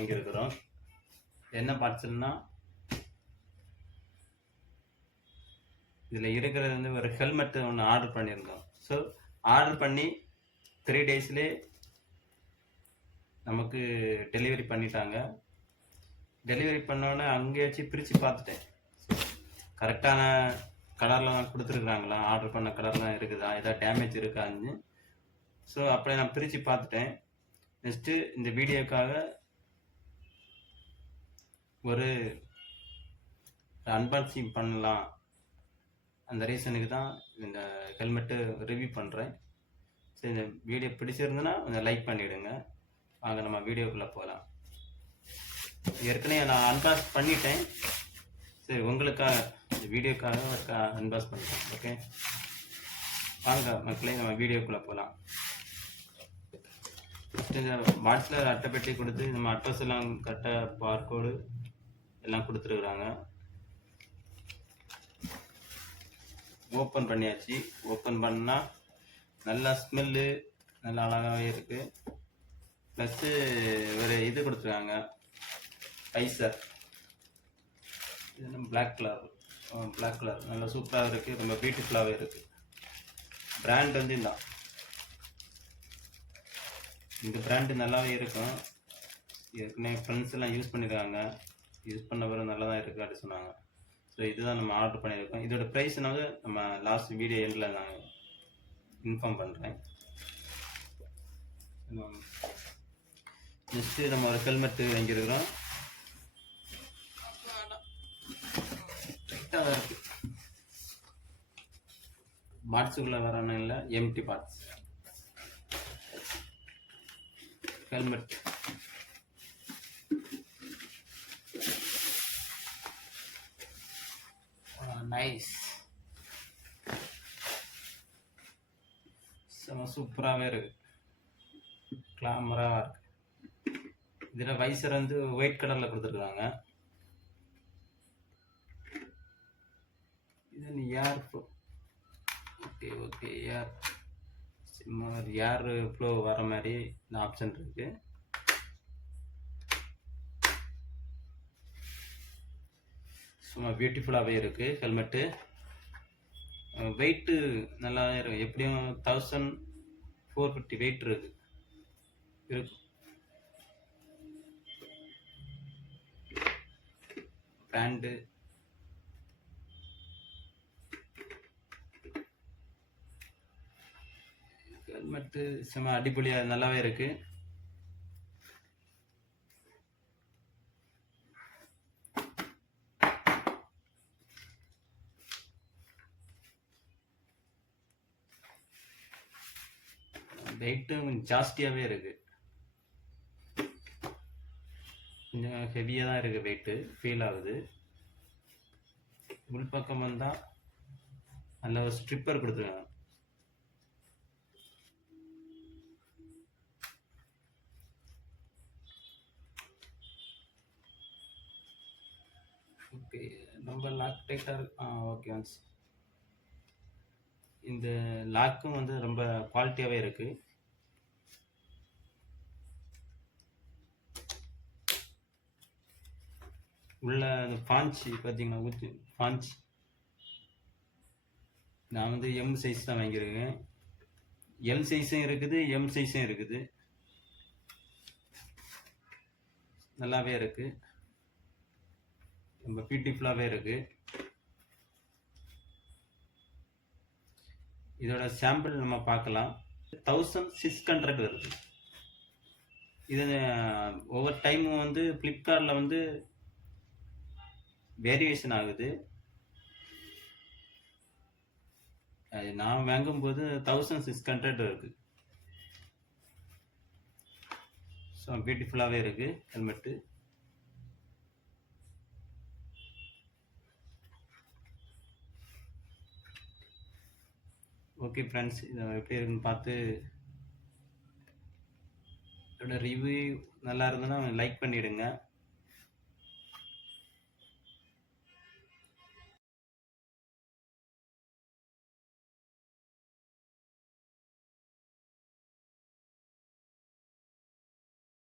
வாங்கியிருக்கிறோம். என்ன பார்சல்னா, இதில் இருக்கிறது வந்து ஒரு ஹெல்மெட் ஒன்று ஆர்டர் பண்ணியிருந்தோம். ஸோ ஆர்டர் பண்ணி 3 டேஸ்லேயே நமக்கு டெலிவரி பண்ணிட்டாங்க. டெலிவரி பண்ணோன்னே அங்கே வச்சு பிரித்து பார்த்துட்டேன். கரெக்டான கலரில் தான் கொடுத்துருக்குறாங்களா, ஆர்டர் பண்ண கலர்லாம் இருக்குதா, ஏதாவது டேமேஜ் இருக்கான்னு. ஸோ அப்படியே நான் பிரித்து பார்த்துட்டேன். நெக்ஸ்ட்டு இந்த வீடியோக்காக ஒரு அன்பாக்சிங் பண்ணலாம், அந்த ரீசனுக்கு தான் இந்த ஹெல்மெட்டு ரிவ்யூ பண்ணுறேன். சரி, இந்த வீடியோ பிடிச்சிருந்துன்னா கொஞ்சம் லைக் பண்ணிவிடுங்க. வாங்க நம்ம வீடியோக்குள்ளே போகலாம். ஏற்கனவே நான் அன்பாக்ஸ் பண்ணிட்டேன். சரி, உங்களுக்காக இந்த வீடியோக்காக அன்பாக்ஸ் பண்ணுறேன். ஓகே, வாங்க மக்களே நம்ம வீடியோக்குள்ளே போகலாம். இந்த பாக்ஸில் அட்டைப்பெட்டி கொடுத்து நம்ம அட்ரஸ் எல்லாம் கரெக்டாக பார்கோடு எல்லாம் கொடுத்துருக்குறாங்க. ஓப்பன் பண்ணியாச்சு. ஓப்பன் பண்ணால் நல்லா ஸ்மெல்லு நல்லா அழகாகவே இருக்குது. ப்ளஸ்ஸு ஒரு இது கொடுத்துருக்காங்க, ஐசர். இது பிளாக் கலர் நல்லா சூப்பராக இருக்குது, ரொம்ப பியூட்டிஃபுல்லாகவே இருக்குது. பிராண்ட் வந்து இந்த பிராண்டு நல்லாவே இருக்கும். ஏற்கனவே ஃப்ரெண்ட்ஸ் எல்லாம் யூஸ் பண்ணியிருக்காங்க, யூஸ் பண்ண பிறகு நல்லா தான் இருக்குது அப்படின்னு சொன்னாங்க. ஸோ இதுதான் நம்ம ஆர்டர் பண்ணியிருக்கோம். இதோட ப்ரைஸ்னாவது நம்ம லாஸ்ட் வீடியோ எண்டில் நான் இன்ஃபார்ம் பண்ணுறேன். நெக்ஸ்ட்டு நம்ம ஒரு ஹெல்மெட்டு வாங்கியிருக்கிறோம். டைட்டாக தான் இருக்குது. பார்ட்ஸுக்குள்ளே வரணும் இல்லை, எம்டி பார்ட்ஸ். ஹெல்மெட் நைஸ், செம சூப்பராகவே இருக்கு, கிளாமராக இருக்கு. இதில் வைசர் வந்து ஒயிட் கலரில் கொடுத்துருக்காங்க. இது ஏர் ஃப்ளோ. ஓகே ஏர் சும்மா ஏர் ஃப்ளோ வர மாதிரி இந்த ஆப்ஷன் இருக்கு. சும்மா பியூட்டிஃபுல்லாகவே இருக்கு ஹெல்மெட்டு. வெயிட்டு நல்லா இருக்கும், எப்படியும் 1450 வெயிட் இருக்கும். பிராண்டு ஹெல்மெட்டு செம அடிப்பொலியாக நல்லாவே இருக்கு. வெயிட்டும் கொஞ்சம் ஜாஸ்தியாகவே இருக்கு, கொஞ்சம் ஹெவியாக தான் இருக்குது, வெயிட்டு ஃபீல் ஆகுது. உள் பக்கம் வந்தால் நல்ல ஒரு ஸ்ட்ரிப்பர் கொடுத்துருக்காங்க. ஓகே, ரொம்ப லாக் டைட்டாக இருக்கு. ஓகே, ஒன்ஸ் இந்த லாக்கும் வந்து ரொம்ப குவாலிட்டியாகவே இருக்குது. உள்ள அந்த பாஞ்ச் பார்த்தீங்கன்னா பாஞ்ச் நான் வந்து எம் சைஸ் தான் வாங்கியிருக்கேன். எல் சைஸும் இருக்குது, எம் சைஸும் இருக்குது. நல்லாவே இருக்கு, ரொம்ப பியூட்டிஃபுல்லாகவே இருக்கு. இதோட சாம்பிள் நம்ம பார்க்கலாம். 1600 வருது. இது ஒவ்வொரு டைமும் வந்து ஃப்ளிப்கார்ட்டில் வந்து வேரியேஷன் ஆகுது. நான் வாங்கும்போது 1600 இருக்கு. ஸோ பியூட்டிஃபுல்லாகவே இருக்கு ஹெல்மெட்டு. ஓகே ஃப்ரெண்ட்ஸ், இதை எப்படி இருக்குன்னு பார்த்து இதோட ரிவ்யூ நல்லா இருந்ததுன்னா லைக் பண்ணிவிடுங்க.